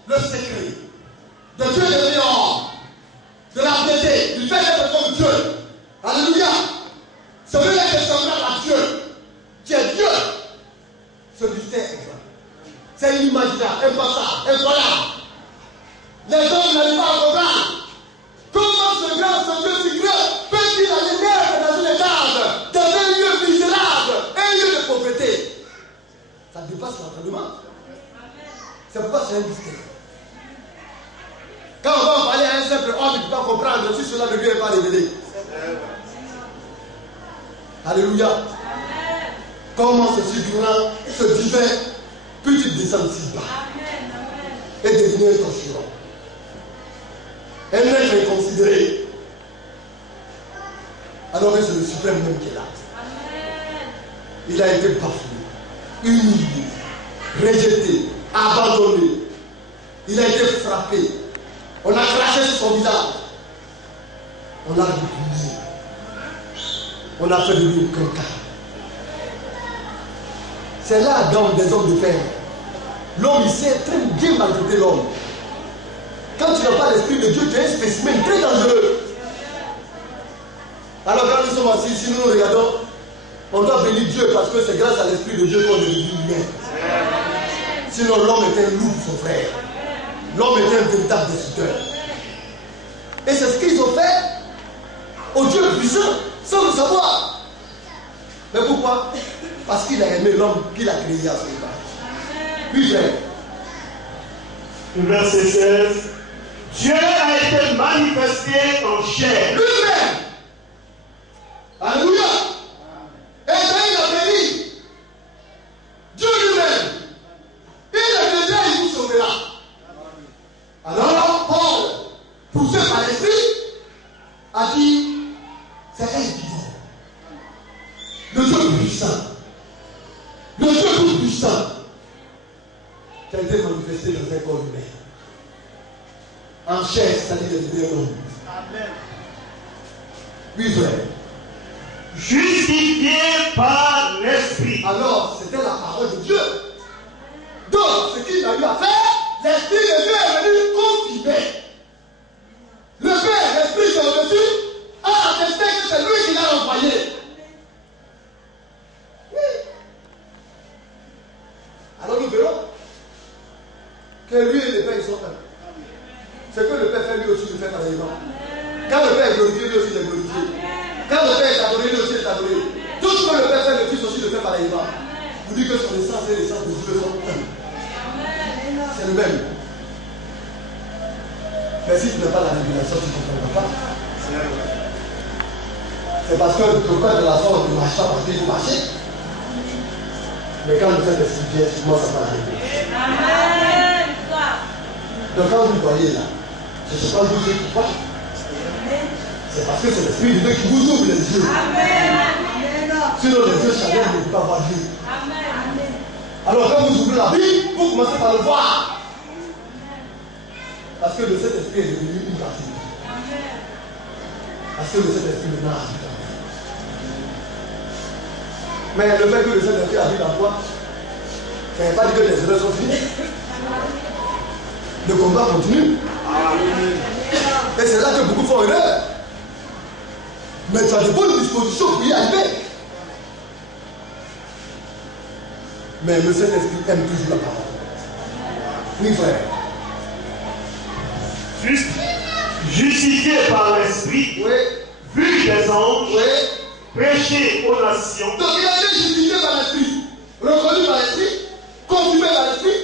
le secret de Dieu devenu homme, de la piété, du fait d'être comme Dieu. Alléluia. Celui-là qui est semblable à Dieu, qui est Dieu. Ce mystère est grand. C'est inimaginable, impensable, incroyable. Les hommes n'arrivent pas à comprendre. Comment ce Dieu si grand peut-il aller naître dans une étage, dans un lieu misérable, un lieu de pauvreté? Ça dépasse l'entendement. C'est pourquoi c'est un mystère. Quand on va en parler à un simple homme, il ne peut pas comprendre si cela ne lui est pas révélé. Alléluia. Comment ce figurant, ce divin, peut-il descendre si bas et devenir un torchon? Un être inconsidéré. Alors que c'est le suprême même qui est là. Il a été bafoué, humilié, rejeté, abandonné. Il a été frappé. On a craché sur son visage. On l'a humilié. On a fait de lui aucun cas. C'est là donc des hommes de fer. L'homme, il sait très bien maltraiter l'homme. Quand tu n'as pas l'esprit de Dieu, tu es un spécimen très dangereux. Alors quand nous sommes assis, si nous regardons, on doit bénir Dieu parce que c'est grâce à l'esprit de Dieu qu'on est devenu humain. Sinon l'homme est un loup, son frère. L'homme est un véritable destructeur. Et c'est ce qu'ils ont fait au Dieu puissant, sans le savoir. Mais pourquoi? Parce qu'il a aimé l'homme qu'il a créé à son image. Puis frère. Verset 16. Dieu a été manifesté en chair. Lui-même. Alléluia. Et il a béni. Dieu lui-même. Il est déjà, il vous sauvera. Alors, Paul, poussé par l'esprit, a dit, c'est un vivant. Le Dieu puissant. Le Dieu tout puissant. Qui a été manifesté dans un corps humain. En chair, c'est-à-dire le homme. Amen. Oui, frère. Justifié par l'esprit. Alors, c'était la parole de Dieu. Donc, ce qu'il a eu à faire, l'esprit de Dieu est venu confirmer. Le Père, l'esprit qui est au-dessus, a attesté que c'est lui qui l'a envoyé. Oui. Alors nous verrons que lui et le Père, ils sont un. Ce que le Père fait, lui aussi, le fait pareillement. Quand le Père est glorifié, lui aussi, il est glorifié. Quand le Père est adoré, lui aussi, il est adoré. Tout ce que le Père fait, le Fils aussi le fait pareillement. Vous dites que son essence et l'essence de Dieu sont un. C'est le même. Mais si tu n'as pas la révélation, tu ne comprendras pas. C'est parce que le cœur de la sorte ne marche pas parce qu'il faut marcher. Mais quand le Saint-Esprit vient, tu commences à parler. Amen. Donc quand vous voyez là, ce n'est pas vous qui parlez. C'est parce que c'est l'Esprit de Dieu qui vous ouvre les yeux. Amen. Sinon les yeux chacun ne peuvent pas voir Dieu. Amen. Alors quand vous ouvrez la Bible, vous commencez par le voir. Parce que le Saint-Esprit est devenu une partie. Parce que le Saint-Esprit est nage. Mais le fait que le Saint-Esprit habite en toi, ça ne veut pas dire que les erreurs sont finies. Le combat continue. Et c'est là que beaucoup font erreur. Mais tu as de bonnes dispositions pour y arriver. Mais le Saint-Esprit aime toujours la parole. Oui, frère. Justifié par l'esprit, oui. Vu des anges, oui. Prêché aux nations. Donc il a été justifié par l'esprit, reconnu par l'esprit, confirmé par l'esprit.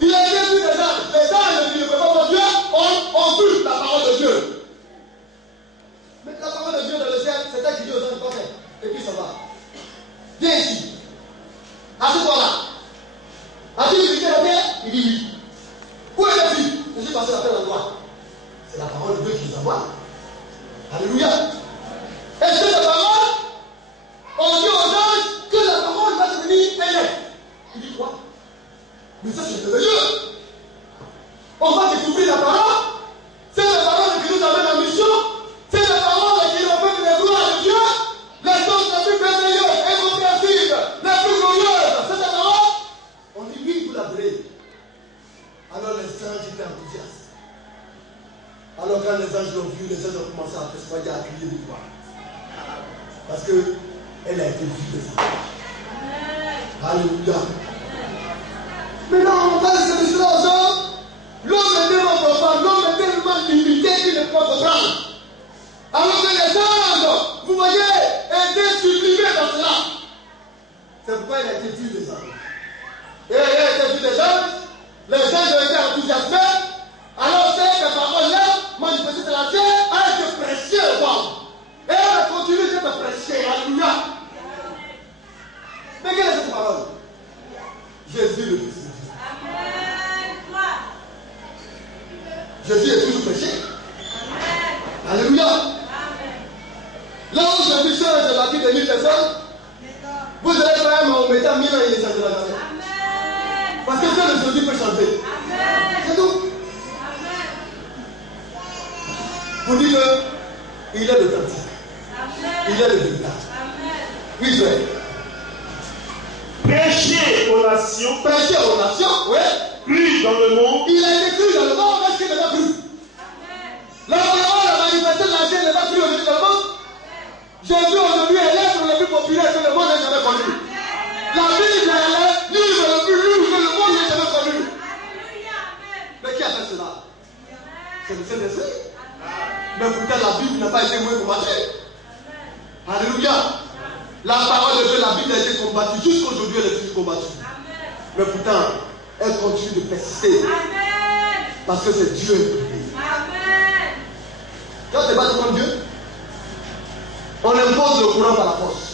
Il a été vu des anges. Les anges qui ne peuvent pas voir Dieu ont vu la parole de Dieu. Mais la parole de Dieu dans le ciel, c'est elle qui dit aux anges quoi faire. Et puis ça va. Viens ici. Assieds-toi là. As-tu visité la terre? Il dit oui. Où est la fille? Je suis passé à tel endroit. C'est la parole de Dieu qui nous envoie. Alléluia. Est-ce que la parole, on dit aux anges que la parole va devenir élève? Il dit quoi? Mais ça c'est merveilleux. On va découvrir la parole. C'est la parole qui nous amène en mission. C'est la parole qui nous amène les gloires de Dieu. Les choses les plus merveilleuses, incompréhensibles, les plus glorieuses. C'est la parole. On dit oui, vous l'adorez. Alors les anges étaient enthousiastes. Alors quand les anges l'ont vu, les anges ont commencé à s'asseoir, à crier de joie. Parce qu'elle a été vue des anges. Alléluia. Maintenant, on va laisser cela aux hommes. L'homme est tellement profane, l'homme est tellement limité qu'il ne peut pas comprendre. Alors que les anges, vous voyez, étaient sublimés dans cela. C'est pourquoi il a été vu des anges. Et il a été vu des anges. Les anges ont été enthousiasmés. Alors ces paroles-là, manifestées dans la terre, a été prêchées au monde. Et elle a continué de prêcher. Alléluia. Mais quelle est cette parole? Jésus le Christ. Jésus est toujours prêché. Alléluia. Là où j'ai vu ça, j'ai bâti des 1000 personnes. Vous allez faire un mettant 1000 ans, il ne changera jamais. Parce que Dieu le Jésus peut changer. C'est tout. Vous dites qu'il est l'authentique. Il est le véritable. Oui, frère. prêché aux nations, oui. Cru dans le monde, Il a été cru dans le monde, mais qu'il n'a pas cru. La parole a manifesté de la chaîne n'est pas cru aujourd'hui dans le monde. Jésus aujourd'hui est l'être le plus populaire que le monde ait jamais connu. La Bible est livre le plus lu que le monde ait jamais connu. Mais qui a fait cela? C'est le Saint-Esprit. Mais pourtant la Bible n'a pas été moins combattue. Alléluia. La parole de Dieu, la Bible a été combattue. Jusqu'aujourd'hui, elle est toujours combattue. Mais pourtant, elle continue de persister. Parce que c'est Dieu. Quand tu te bats contre Dieu, on impose le courant par la force.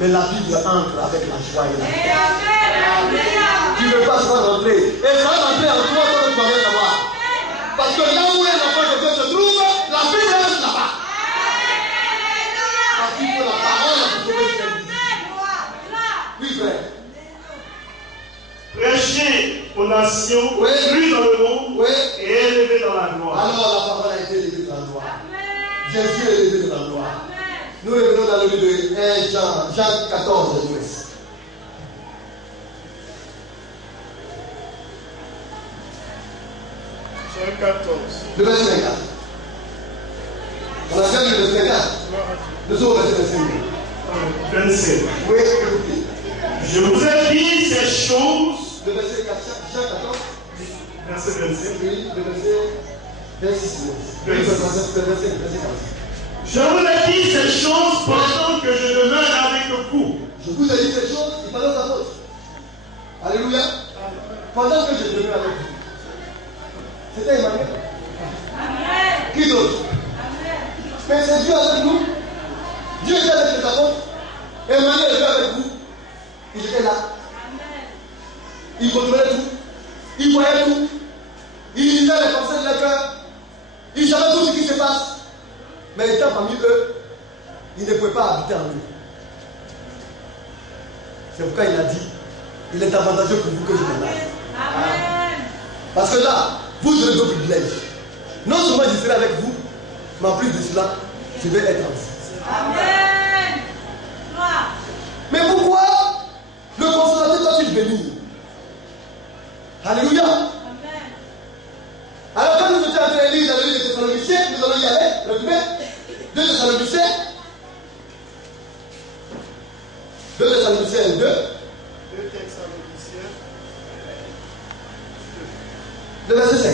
Mais la Bible entre avec la joie et la paix. Tu ne veux pas se rentrer. Et ça va rentrer en toi, toi, tu vas rien savoir. Parce que là où les enfants de Dieu se trouvent, la Bible est là-bas. Parce qu'il faut la parole pour sauver les vies. Oui, frère. prêché aux nations, Oui. cru dans le monde, Oui. et élevé dans la gloire. Alors la parole a été élevée dans la gloire. Jésus est élevé dans la gloire. Nous revenons dans le livre de 1 Jean 14, l'Ouest. Jean 14. Le verset 24. On a déjà lu le verset 24. Nous sommes au verset 25. 27. Oui, écoutez. Je vous ai dit ces choses. Le verset 4, Jean 14. Verset 27. Oui, le verset 26. Oui, le verset 45. Je vous ai dit ces choses pendant que je demeure avec vous. Je vous ai dit ces choses, il parle sa faute. Alléluia. Pendant que je demeure avec vous. C'était Emmanuel. Qui d'autre? Mais c'est Dieu avec nous. Dieu était avec les apôtres. Emmanuel était avec vous. Il était là. Il contrôlait tout. Il voyait tout. Il lisait les pensées de leur cœur. Il savait tout ce qui se passe. Mais étant parmi eux, il ne pouvait pas habiter en eux. C'est pourquoi il a dit, il est avantageux pour vous que je m'en aille. Parce que là, vous aurez deux privilèges. Non seulement je serai avec vous, mais en plus de cela, je vais être en vous. Amen. Mais pourquoi le consolateur doit-il venir? Alléluia. Amen. Alors quand nous étions en train de lire dans le livre de Thessaloniciens, nous allons y aller, le premier, 2 Thessaloniciens. 2 Thessaloniciens 2. 2 Thessaloniciens. Le verset 5.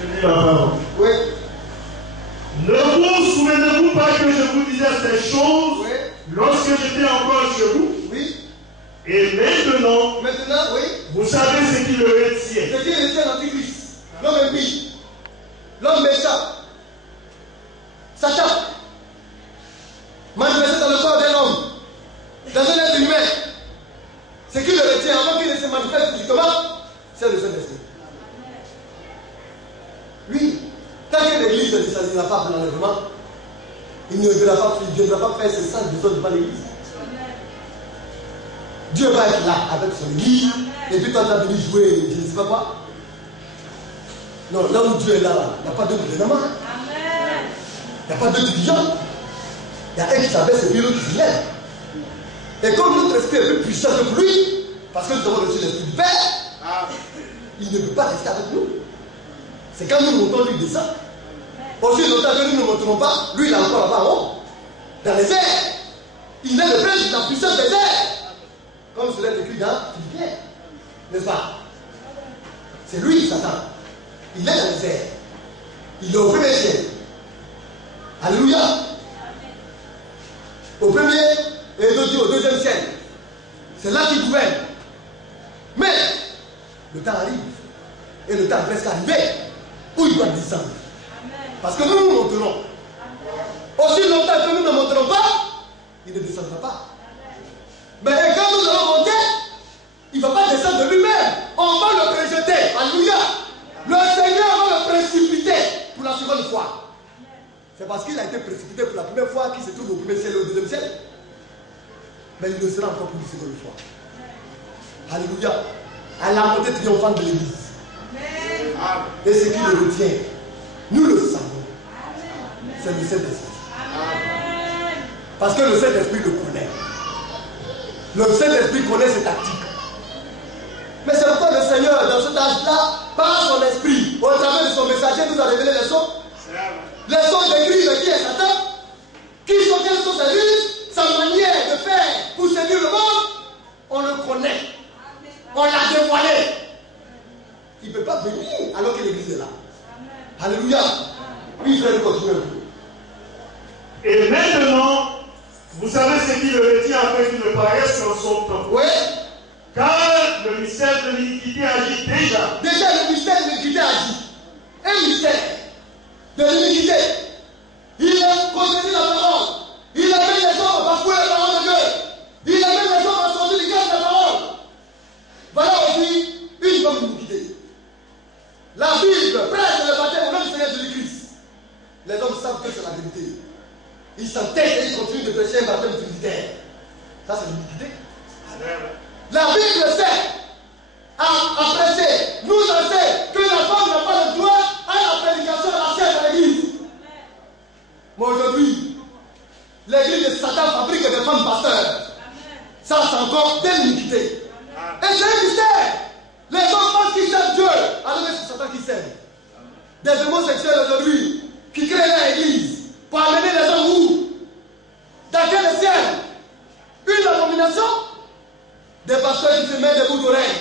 Je lis la parole. Oui. Ne vous souvenez-vous pas que je vous disais ces choses Oui. lorsque j'étais encore chez vous? Oui. Et maintenant, Maintenant, oui. vous savez ce qui le retient. C'est qui retient l'Antichrist, l'homme impie, l'homme méchant, Satan, manifesté dans le corps d'un homme, dans un être humain. Ce qui le retient avant qu'il ne se manifeste physiquement, c'est le Saint-Esprit. Lui, tant que l'église ne s'alignera pas pour l'enlèvement, il ne viendra pas faire ses saints besoins devant l'église. Dieu va être là avec son église, et puis quand tu as venu jouer, je ne sais pas quoi. Non, là où Dieu est là, il n'y a pas de gouvernement. Il n'y a pas de division. Il y a un qui s'abaisse et puis l'autre qui se lève. Et comme notre esprit est plus puissant que lui, parce que nous avons reçu l'esprit du Père, il ne peut pas rester avec nous. C'est quand nous montons, lui descend. Aussi longtemps que nous ne monterons pas, lui il est encore là-bas en haut, dans les airs. Il est le prince de la puissance des airs. Comme cela est écrit dans Philippiens, n'est-ce pas? C'est lui, Satan. Il est dans les airs. Il est au premier ciel. Alléluia. Au premier et au deuxième ciel. C'est là qu'il gouverne. Mais le temps arrive. Et le temps est presque arrivé où il doit descendre. Parce que nous monterons. Aussi longtemps que nous ne monterons pas, il ne descendra pas. Mais quand nous allons monter, il ne va pas descendre de lui-même. On va le préjeter. Alléluia. Le Seigneur va le précipiter pour la seconde fois. C'est parce qu'il a été précipité pour la première fois qu'il se trouve au premier ciel et au deuxième ciel. Mais il le sera encore pour une seconde fois. Alléluia. À la montée triomphante de l'église. Et ce qui le retient, nous le savons. C'est le Saint-Esprit. Parce que le Saint-Esprit le connaît. Le Saint-Esprit connaît ses tactiques. Mais c'est pourquoi le Seigneur, dans cet âge-là, par son esprit, au travers de son messager, nous a révélé les sons. Les sons d'église qui est Satan, quelles sont ses ruses, sa manière de faire pour séduire le monde, on le connaît. On l'a dévoilé. Il ne peut pas venir alors que l'église est là. Alléluia. Puis je vais continuer un peu. Et maintenant, vous savez ce qui le retient afin qu'il ne paraisse en son temps. Oui. Car le mystère de l'iniquité agit déjà. Déjà, le mystère de l'iniquité agit. Un mystère de l'iniquité. Il a contredit la parole. Il amène les hommes à bafouer la parole de Dieu. Il amène les hommes à sortir du cadre de la parole. Voilà aussi une forme d'iniquité. La Bible prête le baptême au nom du Seigneur Jésus-Christ. Les hommes savent que c'est la vérité. Ils s'entêtent et ils continuent de prêcher un baptême trinitaire. Ça, c'est l'iniquité. La Bible sait à prêcher, nous enseigne que la femme n'a pas le droit à la prédication de la chair de l'église. Mais aujourd'hui, l'église de Satan fabrique des femmes pasteurs. Ça, c'est encore de l'iniquité. Et c'est un mystère. Les hommes pensent qu'ils servent Dieu, alors que c'est Satan qui sert. Des homosexuels aujourd'hui qui créent l'église pour amener les hommes où? Dans quel ciel? Une abomination. Des pasteurs qui se mettent des bouts d'oreilles.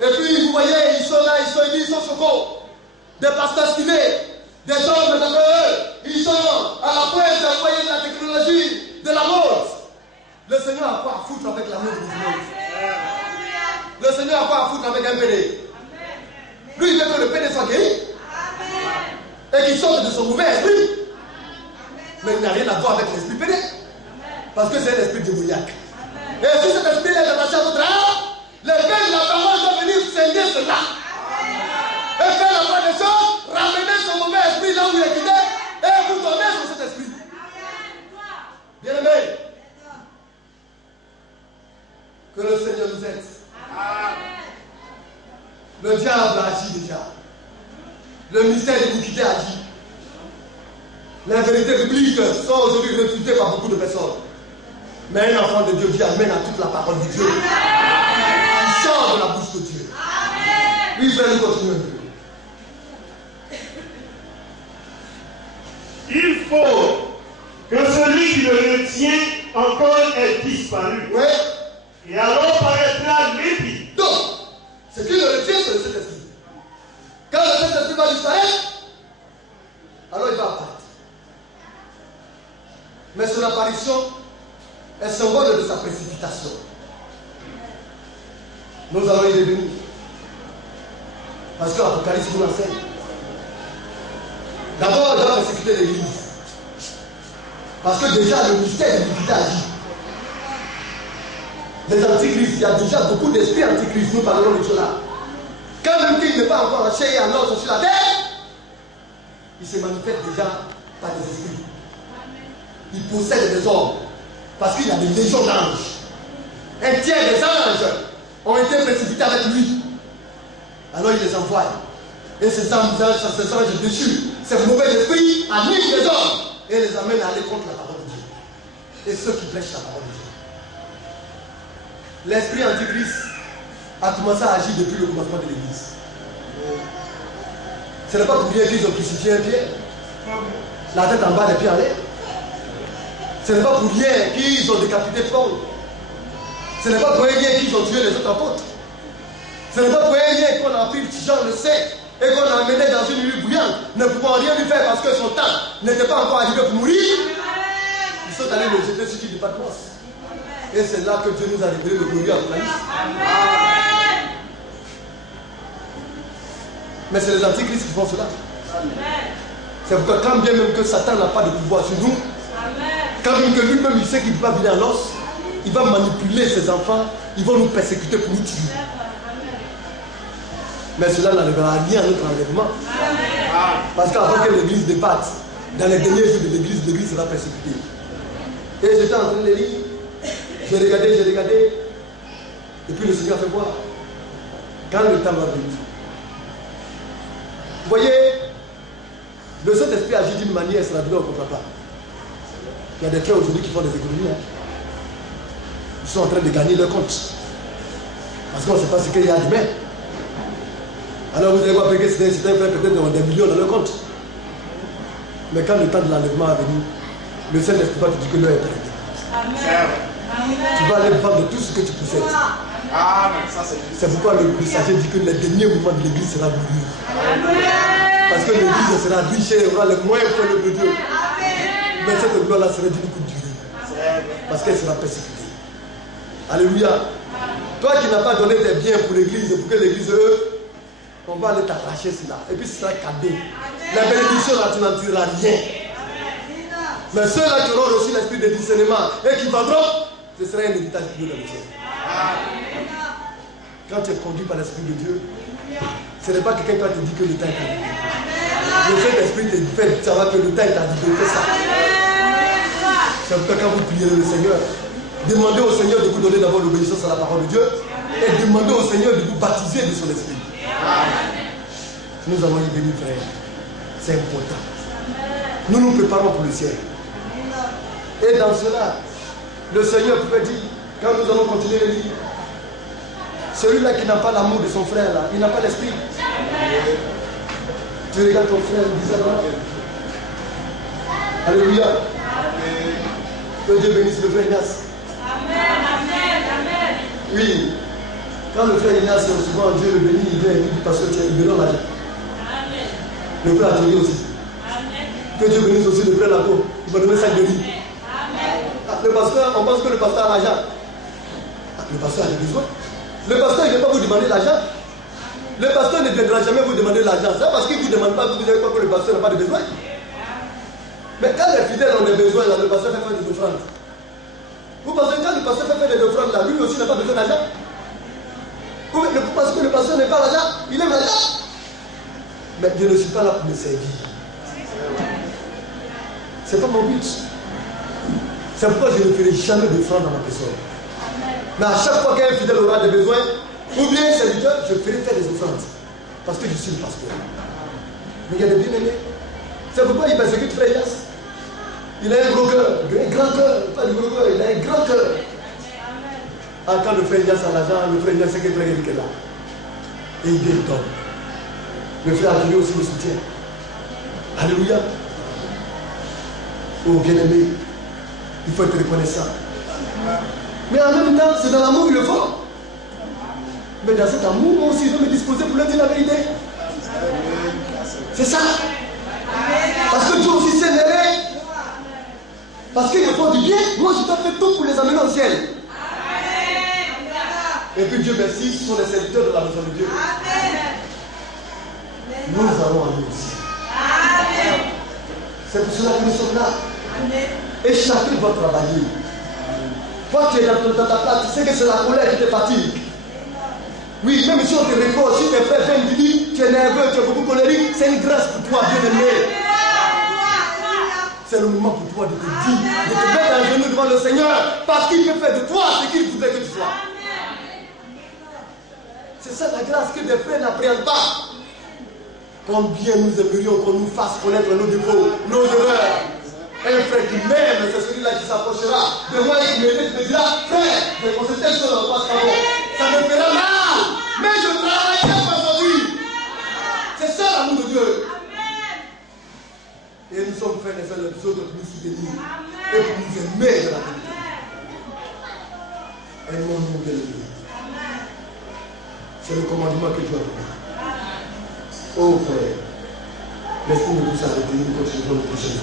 Et puis vous voyez, ils sont là, ils sont chocos. Des pasteurs stylés, des hommes de ils sont à la pointe de la technologie, de la mode. Le Seigneur a quoi à foutre avec la mode du monde? Le Seigneur a quoi à foutre avec un PD? Lui, il veut que le PD soit guéri. Et qu'il sorte de son mauvais esprit. Mais il n'a rien à voir avec l'esprit PD. Parce que c'est l'esprit démoniaque. Et si cet esprit est attaché à votre âme, le Père de la parole doit venir saigner cela. Et faire la part des choses, ramener son mauvais esprit là où il est quitté, et vous donner sur cet esprit. Bien aimé, que le Seigneur nous aide. Le diable agit déjà. Le mystère de l'iniquité agit. Les vérités bibliques sont aujourd'hui réfutées par beaucoup de personnes. Mais un enfant de Dieu qui amène à toute la parole de Dieu. Il sort de la bouche de Dieu. Lui, je vais nous continuer un peu. Il faut que celui qui le retient encore ait disparu. Oui. Et alors paraîtra l'épée. Donc, ce qui le retient, c'est le Saint-Esprit. Quand le Saint-Esprit va disparaître, alors il va apparaître. Mais son apparition est symbole de sa précipitation. Nous allons y revenir. Parce que l'Apocalypse nous l'enseigne. D'abord, il va persécuter l'Église. Parce que déjà, le mystère de l'iniquité agit. Les antichrists, il y a déjà beaucoup d'esprits antichrists, nous parlons de cela. Quand même qu'il n'est pas encore en chair et en os sur la terre, il se manifeste déjà par des esprits. Il possède des hommes. Parce qu'il y a des légions d'anges. Un tiers des anges ont été précipités avec lui. Alors il les envoie. Et ces anges déchus, ces mauvais esprits animent les hommes et les amènent à aller contre la parole de Dieu. Et ceux qui prêchent la parole de Dieu. L'esprit antichrist a commencé à agir depuis le commencement de l'Église. Ce n'est pas pour rien qu'ils ont crucifié un Pierre. La tête en bas, les pieds en l'air. Ce n'est pas pour rien qu'ils ont décapité Paul. Ce n'est pas pour rien qu'ils ont tué les autres apôtres. Ce n'est pas pour rien qu'on a pris Jean le sait et qu'on a emmené dans une nuit bouillante, ne pouvant rien lui faire parce que son temps n'était pas encore arrivé pour mourir. Ils sont allés le jeter sur l'île de Patmos. Et c'est là que Dieu nous a révélé le glorieux Apocalypse. Mais c'est les antichrists qui font cela. C'est pourquoi quand bien même que Satan n'a pas de pouvoir sur nous, quand même que lui-même il sait qu'il ne peut pas venir à l'os, il va manipuler ses enfants, ils vont nous persécuter pour nous tuer. Mais cela n'arrivera rien à notre enlèvement. Parce qu'avant que l'Église débatte, dans les derniers jours de l'Église sera persécutée. Et j'étais en train de lire, j'ai regardé, et puis le Seigneur fait voir. Quand le temps va venir. Vous voyez, le Saint-Esprit agit d'une manière, c'est la douleur qu'on ne comprend pas. Il y a des frères aujourd'hui qui font des économies. Hein. Ils sont en train de gagner leur compte. Parce qu'on ne sait pas ce qu'il y a demain. Alors vous allez voir que c'est un frère peut-être dans des millions dans leur compte. Mais quand le temps de l'enlèvement est venu, le Saint-Esprit va te dire que l'heure est arrivée. Tu vas aller vendre tout ce que tu possèdes. C'est pourquoi le messager dit que le dernier mouvement de l'église sera glorieux. Parce que l'église sera riche et aura les moyens pour le Dieu. Mais cette gloire-là sera d'une courte durée. Parce qu'elle sera persécutée. Alléluia. Toi qui n'as pas donné tes biens pour l'église, pour que l'église, on va aller t'arracher cela. Et puis ce sera cadeau. La bénédiction là, tu n'en tireras rien. Mais ceux-là qui auront reçu l'esprit de discernement et qui vendront, ce sera un héritage pour eux dans le ciel. Quand tu es conduit par l'esprit de Dieu, ce n'est pas quelqu'un qui va te dire que le temps est arrivé. Le Saint-Esprit te fait savoir que le temps est arrivé. Fais ça. C'est pourquoi quand vous priez le Seigneur, demandez au Seigneur de vous donner d'abord l'obéissance à la parole de Dieu et demandez au Seigneur de vous baptiser de son esprit. Nous allons y venir, frère. C'est important. Nous nous préparons pour le ciel. Et dans cela, le Seigneur pouvait dire, quand nous allons continuer le livre, celui-là qui n'a pas l'amour de son frère, là, il n'a pas l'esprit. Tu regardes ton frère bizarrement. Alléluia. Que Dieu bénisse le frère Ignace. Amen. Oui. Quand le frère Ignace, souvent Dieu le bénit, il vient et dit, parce que tu es libérant là. Le frère Atelier aussi. Que Dieu bénisse aussi le frère Lapo. Il va donner 5 de riz. Le pasteur, on pense que le pasteur a l'argent. Le pasteur a des besoins. Le pasteur ne va pas vous demander l'argent. Le pasteur ne viendra jamais vous demander l'argent. C'est parce qu'il ne vous demande pas que vous n'avez pas que le pasteur n'a pas de besoin. Mais quand les fidèles ont des besoins, là, le pasteur fait faire des offrandes. Vous pensez que quand le pasteur fait faire des offrandes, là, lui aussi n'a pas besoin d'argent. Vous pensez que le pasteur n'est pas l'argent, il aime l'argent. Mais je ne suis pas là pour me servir. Ce n'est pas mon but. C'est pourquoi je ne ferai jamais d'offrande dans ma personne. Mais à chaque fois qu'un fidèle aura des besoins, ou bien un serviteur, je ferai faire des offrandes. Parce que je suis le pasteur. Mais il y a des bien-aimés. C'est pourquoi il persécute Frère Ignace. Il a un gros cœur, un grand cœur, pas du gros cœur, il a un grand cœur. Ah, quand le Frère Ignace a l'argent, le Frère Ignace sait que le Frère Ignace est là. Et il vient donne. Le frère Atelier aussi le soutient. Alléluia. Oh bien-aimé, il faut être reconnaissant. Mais en même temps, c'est dans l'amour qu'ils le font. Mais dans cet amour, moi aussi, je vais me disposer pour leur dire la vérité. C'est ça. Parce que Dieu aussi s'est aimé. Parce qu'ils me font du bien, moi je dois faire tout pour les amener au ciel. Et puis Dieu merci, ce sont les serviteurs de la maison de Dieu. Nous allons aller au ciel. C'est pour cela que nous sommes là. Et chacun doit travailler. Toi tu es dans ta place, tu sais que c'est la colère qui te fatigue. Oui, même si on te récolte, si tes frères viennent te dire, tu es nerveux, tu es beaucoup colérique, c'est une grâce pour toi, bien-aimé. C'est le moment pour toi de te dire, de te mettre à genoux devant le Seigneur, parce qu'il peut faire de toi ce qu'il voudrait que tu sois. C'est ça la grâce que des frères n'appréhendent pas. Combien nous aimerions qu'on nous fasse connaître nos défauts, nos erreurs. Un frère qui m'aime, c'est celui-là qui s'approchera de moi et qui me dira, frère, j'ai pensé telle chose en face avant. Ça me fera mal, mais je travaillerai pour aujourd'hui. C'est ça l'amour de Dieu. Et nous sommes frères les uns les autres pour nous soutenir et pour nous aimer de la vérité. Aimons-nous de l'aimer. C'est le commandement que Dieu a donné. Oh frère, laissez-nous vous arrêter, nous continuerons le prochain.